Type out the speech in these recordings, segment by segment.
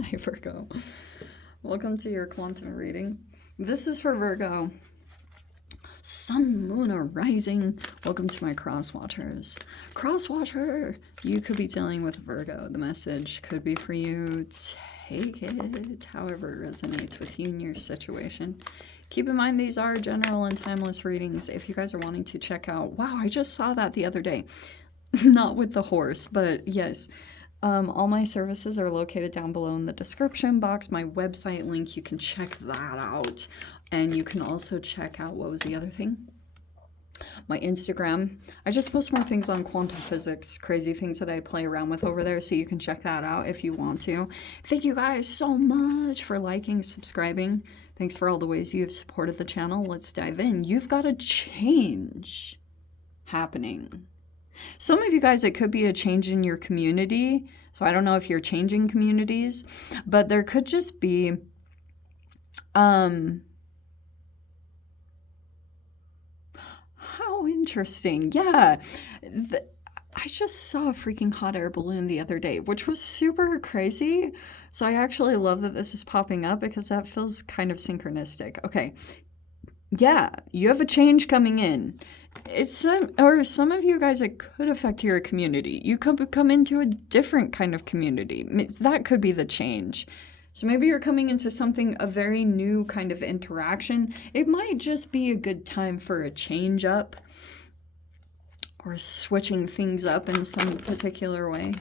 Hi, Virgo. Welcome to your quantum reading. This is for Virgo. Sun, moon, or rising. Welcome to my crosswatchers. Crosswatcher, you could be dealing with Virgo. The message could be for you. Take it however it resonates with you and your situation. Keep in mind these are general and timeless readings. If you guys are wanting to check out, wow, I just saw that the other day. Not with the horse, but yes. All my services are located down below in the description box. My website link, you can check that out. And you can also check out, what was the other thing? My Instagram. I just post more things on quantum physics, crazy things that I play around with over there, so you can check that out if you want to. Thank you guys so much for liking, subscribing. Thanks for all the ways you've supported the channel. Let's dive in. You've got a change happening. Some of you guys, it could be a change in your community. So I don't know if you're changing communities, but there could just be, how interesting. Yeah. I just saw a freaking hot air balloon the other day, which was super crazy. So I actually love that this is popping up because that feels kind of synchronistic. Okay. Yeah, you have a change coming in. It's some of you guys, it could affect your community. You could come into a different kind of community. That could be the change. So maybe you're coming into something, a very new kind of interaction. It might just be a good time for a change up or switching things up in some particular way.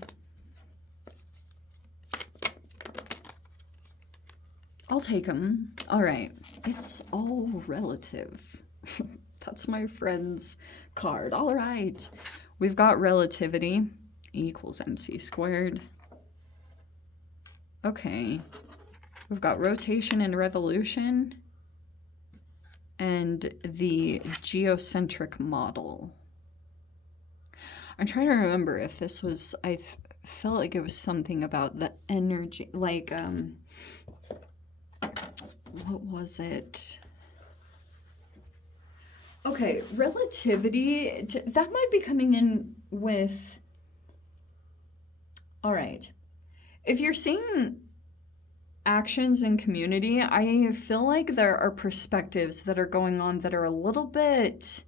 I'll take them. All right. It's all relative. That's my friend's card. All right. We've got relativity equals MC squared. Okay. We've got rotation and revolution and the geocentric model. I'm trying to remember if this was, I felt like it was something about the energy, like, what was it? Okay, relativity, that might be coming in with, all right. If you're seeing actions in community, I feel like there are perspectives that are going on that are a little bit,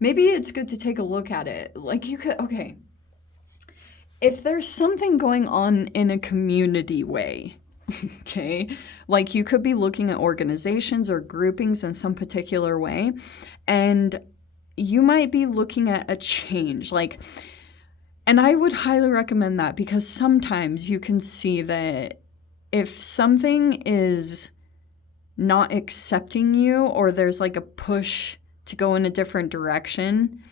maybe it's good to take a look at it. Like you could, okay. If there's something going on in a community way, okay, like you could be looking at organizations or groupings in some particular way, and you might be looking at a change, like, and I would highly recommend that because sometimes you can see that if something is not accepting you or there's like a push to go in a different direction,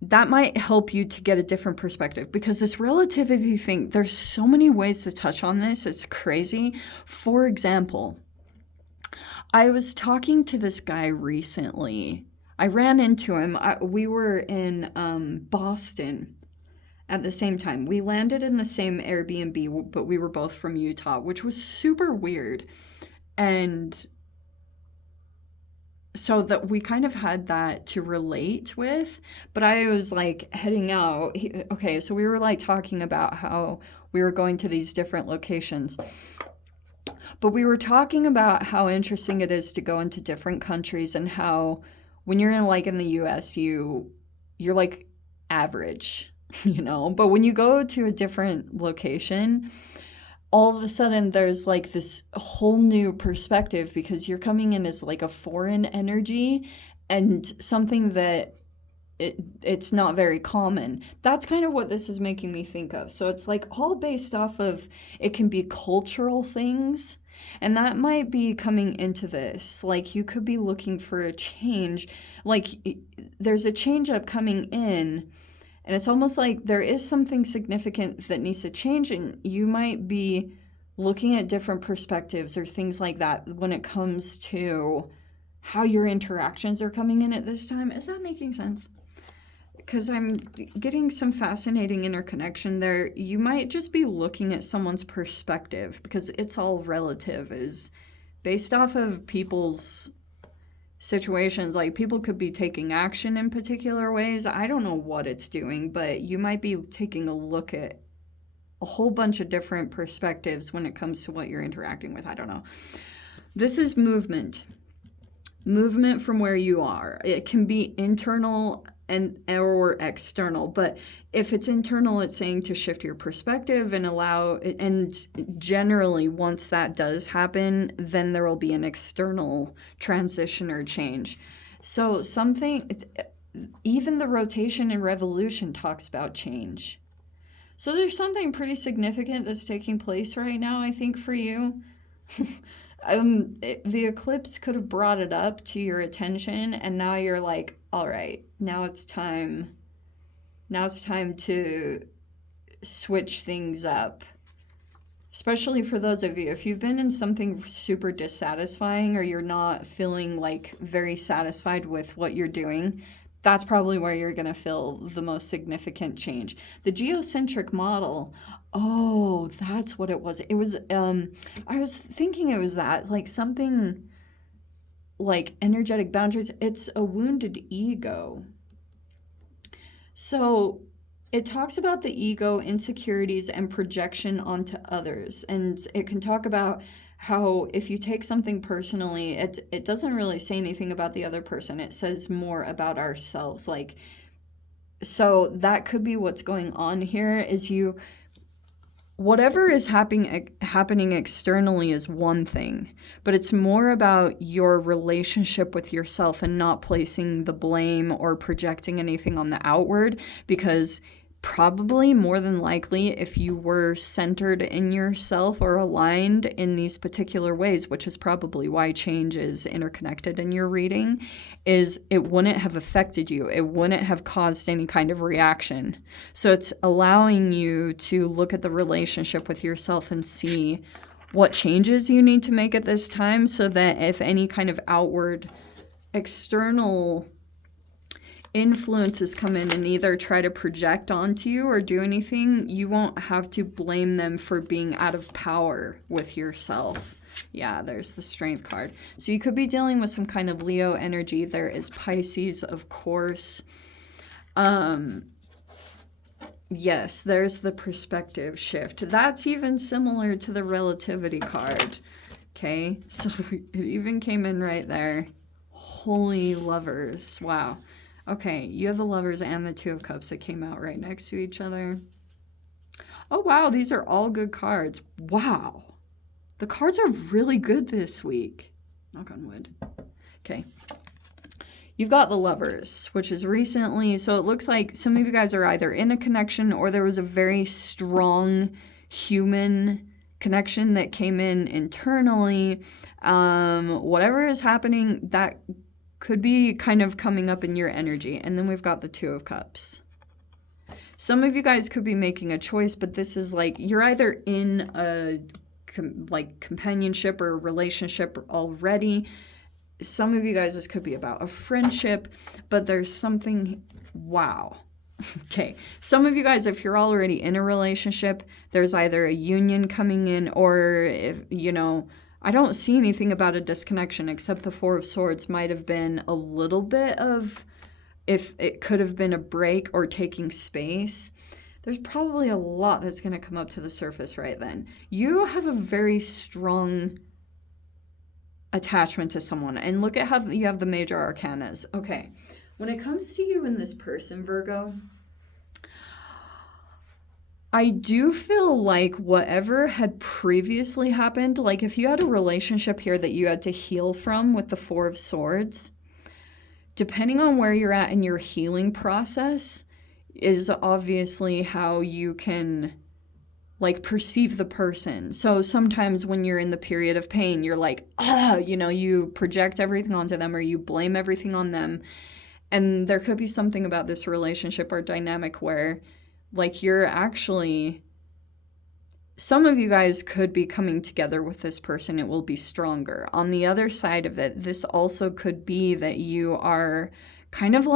that might help you to get a different perspective, because this relativity thing, there's so many ways to touch on this. It's crazy. For example, I was talking to this guy recently. I ran into him. We were in Boston at the same time. We landed in the same Airbnb, but we were both from Utah, which was super weird. And so that we kind of had that to relate with, but I was like heading out. Okay, so we were like talking about how we were going to these different locations, but we were talking about how interesting it is to go into different countries and how when you're in the US, you're like average, but when you go to a different location, all of a sudden there's like this whole new perspective because you're coming in as like a foreign energy and something that it's not very common. That's kind of what this is making me think of. So it's like all based off of, it can be cultural things, and that might be coming into this. Like you could be looking for a change, like there's a change up coming in. And it's almost like there is something significant that needs to change, and you might be looking at different perspectives or things like that when it comes to how your interactions are coming in at this time. Is that making sense? Because I'm getting some fascinating interconnection there. You might just be looking at someone's perspective, because it's all relative, is based off of people's situations. Like people could be taking action in particular ways. I don't know what it's doing, but you might be taking a look at a whole bunch of different perspectives when it comes to what you're interacting with. I don't know. This is movement. Movement from where you are. It can be internal and or external, but if it's internal, it's saying to shift your perspective and allow, and generally once that does happen, then there will be an external transition or change. So even the rotation and revolution talks about change. So there's something pretty significant that's taking place right now, I think, for you. The eclipse could have brought it up to your attention, and now you're like, all right, now it's time to switch things up. Especially for those of you, if you've been in something super dissatisfying or you're not feeling like very satisfied with what you're doing, that's probably where you're going to feel the most significant change. The geocentric model, oh, that's what it was. It was, I was thinking it was that, like something like energetic boundaries. It's a wounded ego. So it talks about the ego, insecurities, and projection onto others. And it can talk about how if you take something personally, it doesn't really say anything about the other person. It says more about ourselves. Like, so that could be what's going on here is whatever is happening externally is one thing, but it's more about your relationship with yourself and not placing the blame or projecting anything on the outward, because probably more than likely, if you were centered in yourself or aligned in these particular ways, which is probably why change is interconnected in your reading, is it wouldn't have affected you. It wouldn't have caused any kind of reaction. So it's allowing you to look at the relationship with yourself and see what changes you need to make at this time, so that if any kind of outward external influences come in and either try to project onto you or do anything, you won't have to blame them for being out of power with yourself. Yeah, there's the Strength card. So you could be dealing with some kind of Leo energy. There is Pisces, of course. Yes, there's the perspective shift. That's even similar to the Relativity card. Okay, so it even came in right there. Holy Lovers. Wow. Okay, you have the Lovers and the Two of Cups that came out right next to each other. Oh, wow, these are all good cards. Wow. The cards are really good this week. Knock on wood. Okay. You've got the Lovers, which is recently, so it looks like some of you guys are either in a connection or there was a very strong human connection that came in internally. Whatever is happening, that could be kind of coming up in your energy. And then we've got the Two of Cups. Some of you guys could be making a choice, but this is like you're either in a companionship or relationship already. Some of you guys, this could be about a friendship, but there's something, wow. Okay, some of you guys, if you're already in a relationship, there's either a union coming in, or if, I don't see anything about a disconnection except the Four of Swords might have been a little bit of, if it could have been a break or taking space. There's probably a lot that's going to come up to the surface right then. You have a very strong attachment to someone. And look at how you have the major arcanas. Okay, when it comes to you and this person, Virgo, I do feel like whatever had previously happened, like if you had a relationship here that you had to heal from with the Four of Swords, depending on where you're at in your healing process is obviously how you can perceive the person. So sometimes when you're in the period of pain, you're like, you project everything onto them or you blame everything on them. And there could be something about this relationship or dynamic where you're actually, some of you guys could be coming together with this person. It will be stronger. On the other side of it, this also could be that you are kind of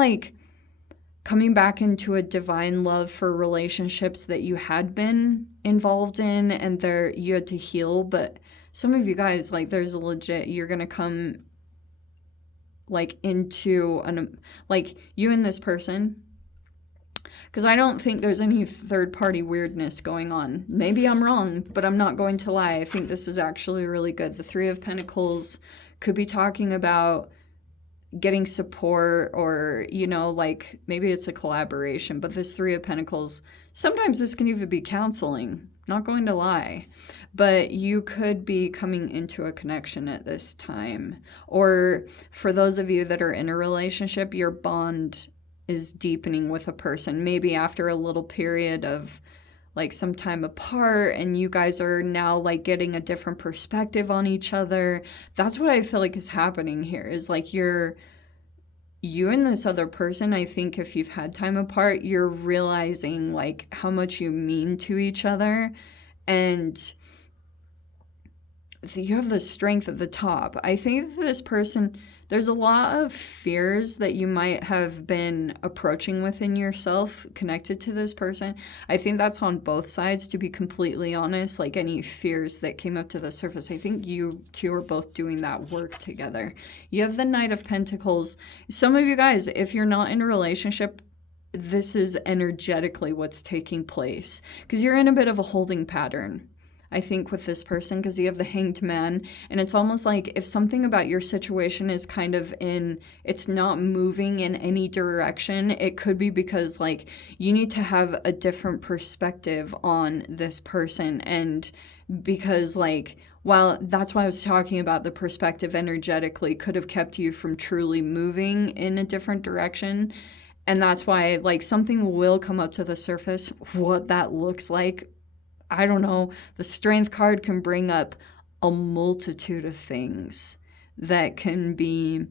coming back into a divine love for relationships that you had been involved in and there you had to heal. But some of you guys, there's a legit, you're going to come into you and this person Because I don't think there's any third-party weirdness going on. Maybe I'm wrong, but I'm not going to lie. I think this is actually really good. The Three of Pentacles could be talking about getting support, or, you know, like maybe it's a collaboration. But this Three of Pentacles, sometimes this can even be counseling. Not going to lie. But you could be coming into a connection at this time. Or for those of you that are in a relationship, your bond is deepening with a person, maybe after a little period of like some time apart, and you guys are now like getting a different perspective on each other. That's what I feel like is happening here, is like you and this other person, I think if you've had time apart, you're realizing like how much you mean to each other, and you have the strength at the top. I think this person, there's a lot of fears that you might have been approaching within yourself connected to this person. I think that's on both sides, to be completely honest. Like any fears that came up to the surface, I think you two are both doing that work together. You have the Knight of Pentacles. Some of you guys, if you're not in a relationship, this is energetically what's taking place, because you're in a bit of a holding pattern, I think, with this person, because you have the Hanged Man, and it's almost like if something about your situation is kind of it's not moving in any direction, it could be because like you need to have a different perspective on this person. And because like, while that's why I was talking about the perspective energetically could have kept you from truly moving in a different direction. And that's why like something will come up to the surface, what that looks like. I don't know, the Strength card can bring up a multitude of things that can be,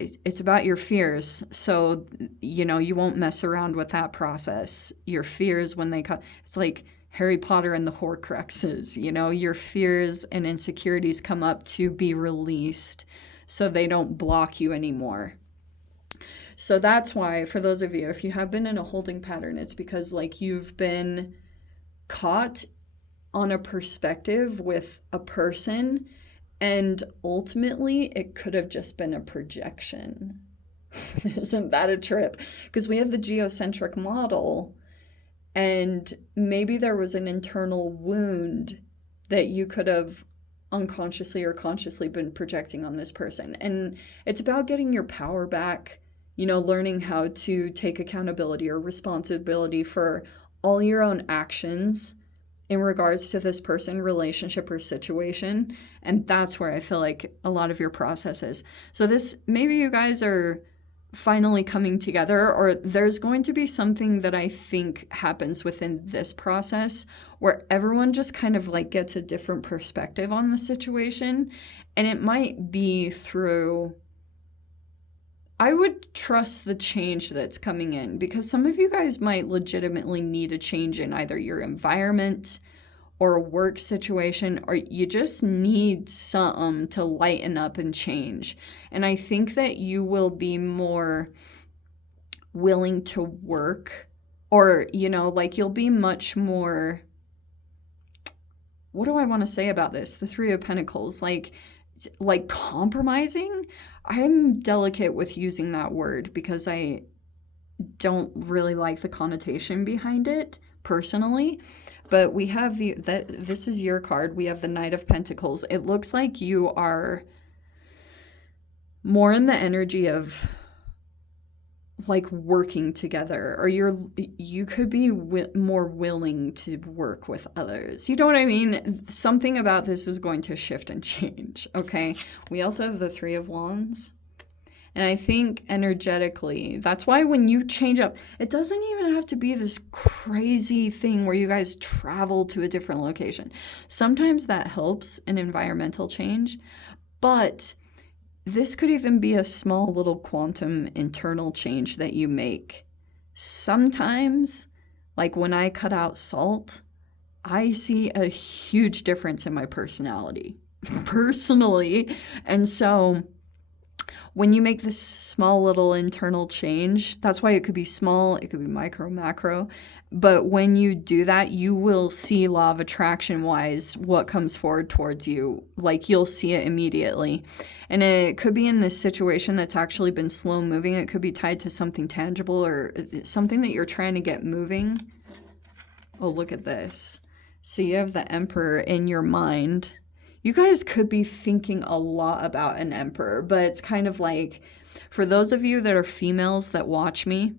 it's about your fears. So, you know, you won't mess around with that process. Your fears when they come, it's like Harry Potter and the Horcruxes, you know, your fears and insecurities come up to be released so they don't block you anymore. So that's why, for those of you, if you have been in a holding pattern, it's because like you've been caught on a perspective with a person, and ultimately it could have just been a projection. Isn't that a trip? Because we have the geocentric model, and maybe there was an internal wound that you could have unconsciously or consciously been projecting on this person. And it's about getting your power back, you know, learning how to take accountability or responsibility for all your own actions in regards to this person, relationship, or situation. And that's where I feel like a lot of your process is. So this, maybe you guys are finally coming together, or there's going to be something that I think happens within this process where everyone just kind of like gets a different perspective on the situation. And it might be through, I would trust the change that's coming in, because some of you guys might legitimately need a change in either your environment or a work situation, or you just need something to lighten up and change. And I think that you will be more willing to work, or, you know, like you'll be much more, what do I want to say about this? The Three of Pentacles, like compromising. I'm delicate with using that word because I don't really like the connotation behind it personally. But we have this is your card. We have the Knight of Pentacles. It looks like you are more in the energy of like working together, or you could be more willing to work with others. You know what I mean? Something about this is going to shift and change, okay? We also have the Three of Wands. And I think energetically, that's why when you change up, it doesn't even have to be this crazy thing where you guys travel to a different location. Sometimes that helps an environmental change, but this could even be a small little quantum internal change that you make. Sometimes, like when I cut out salt, I see a huge difference in my personality, personally. And so when you make this small little internal change, that's why it could be small, it could be micro, macro. But when you do that, you will see law of attraction wise what comes forward towards you. Like you'll see it immediately. And it could be in this situation that's actually been slow moving. It could be tied to something tangible or something that you're trying to get moving. Oh, look at this. So you have the Emperor in your mind. You guys could be thinking a lot about an Emperor, but it's kind of like, for those of you that are females that watch me,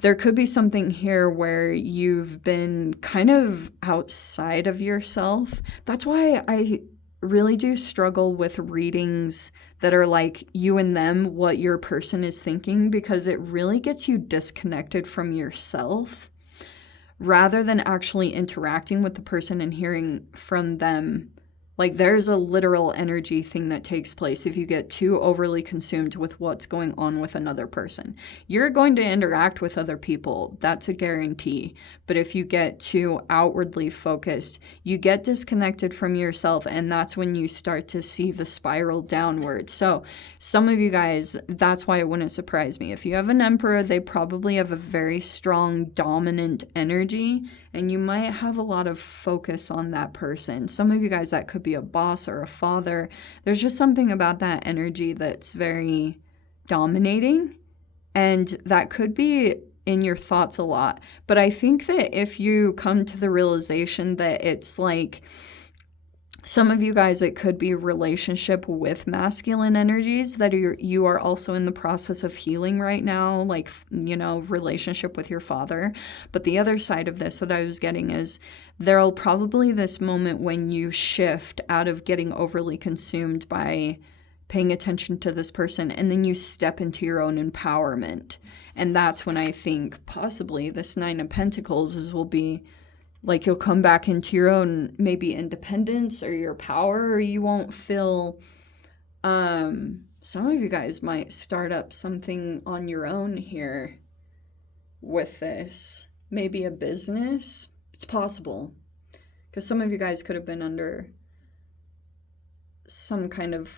there could be something here where you've been kind of outside of yourself. That's why I really do struggle with readings that are like you and them, what your person is thinking, because it really gets you disconnected from yourself rather than actually interacting with the person and hearing from them. Like there's a literal energy thing that takes place if you get too overly consumed with what's going on with another person. You're going to interact with other people. That's a guarantee. But if you get too outwardly focused, you get disconnected from yourself, and that's when you start to see the spiral downward. So some of you guys, that's why it wouldn't surprise me. If you have an Emperor, they probably have a very strong dominant energy, and you might have a lot of focus on that person. Some of you guys, that could be a boss or a father. There's just something about that energy that's very dominating, and that could be in your thoughts a lot. But I think that if you come to the realization that it's like, some of you guys, it could be a relationship with masculine energies that you are also in the process of healing right now, like, you know, relationship with your father. But the other side of this that I was getting is there'll probably this moment when you shift out of getting overly consumed by paying attention to this person, and then you step into your own empowerment. And that's when I think possibly this Nine of Pentacles will be like you'll come back into your own maybe independence or your power, or you won't feel, some of you guys might start up something on your own here with this. Maybe a business. It's possible. Because some of you guys could have been under some kind of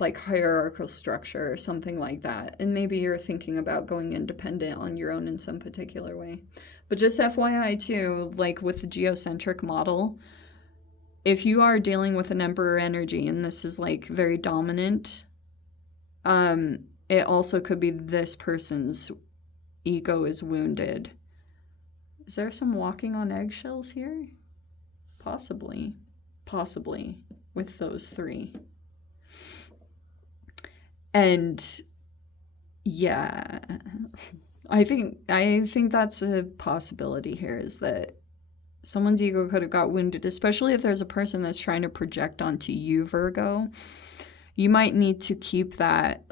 like hierarchical structure or something like that. And maybe you're thinking about going independent on your own in some particular way. But just FYI too, like with the geocentric model, if you are dealing with an Emperor energy and this is like very dominant, it also could be this person's ego is wounded. Is there some walking on eggshells here? Possibly with those three. And yeah, I think that's a possibility here, is that someone's ego could have got wounded, especially if there's a person that's trying to project onto you, Virgo. You might need to keep that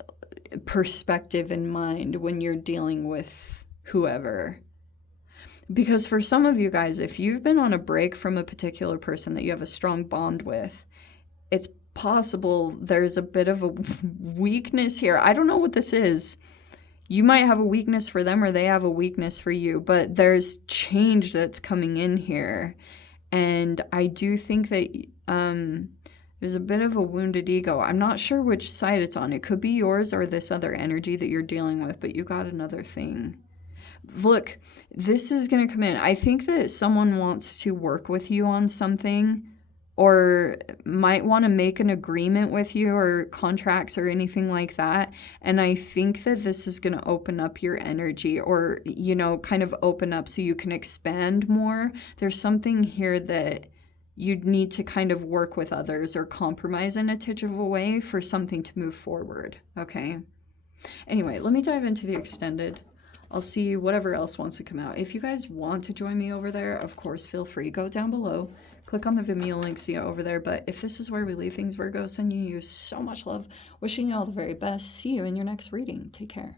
perspective in mind when you're dealing with whoever. Because for some of you guys, if you've been on a break from a particular person that you have a strong bond with, it's possible there's a bit of a weakness here. I don't know what this is. You might have a weakness for them or they have a weakness for you, but there's change that's coming in here. And I do think that there's a bit of a wounded ego. I'm not sure which side it's on. It could be yours or this other energy that you're dealing with, but you got another thing. Look, this is going to come in. I think that someone wants to work with you on something, or might want to make an agreement with you, or contracts or anything like that. And I think that this is going to open up your energy, or, you know, kind of open up so you can expand more. There's something here that you'd need to kind of work with others or compromise in a touch of a way for something to move forward. Okay. Anyway, let me dive into the extended. I'll see whatever else wants to come out. If you guys want to join me over there, of course, feel free. Go down below. Click on the Vimeo link, see it over there. But if this is where we leave things, Virgo, sending you so much love. Wishing you all the very best. See you in your next reading. Take care.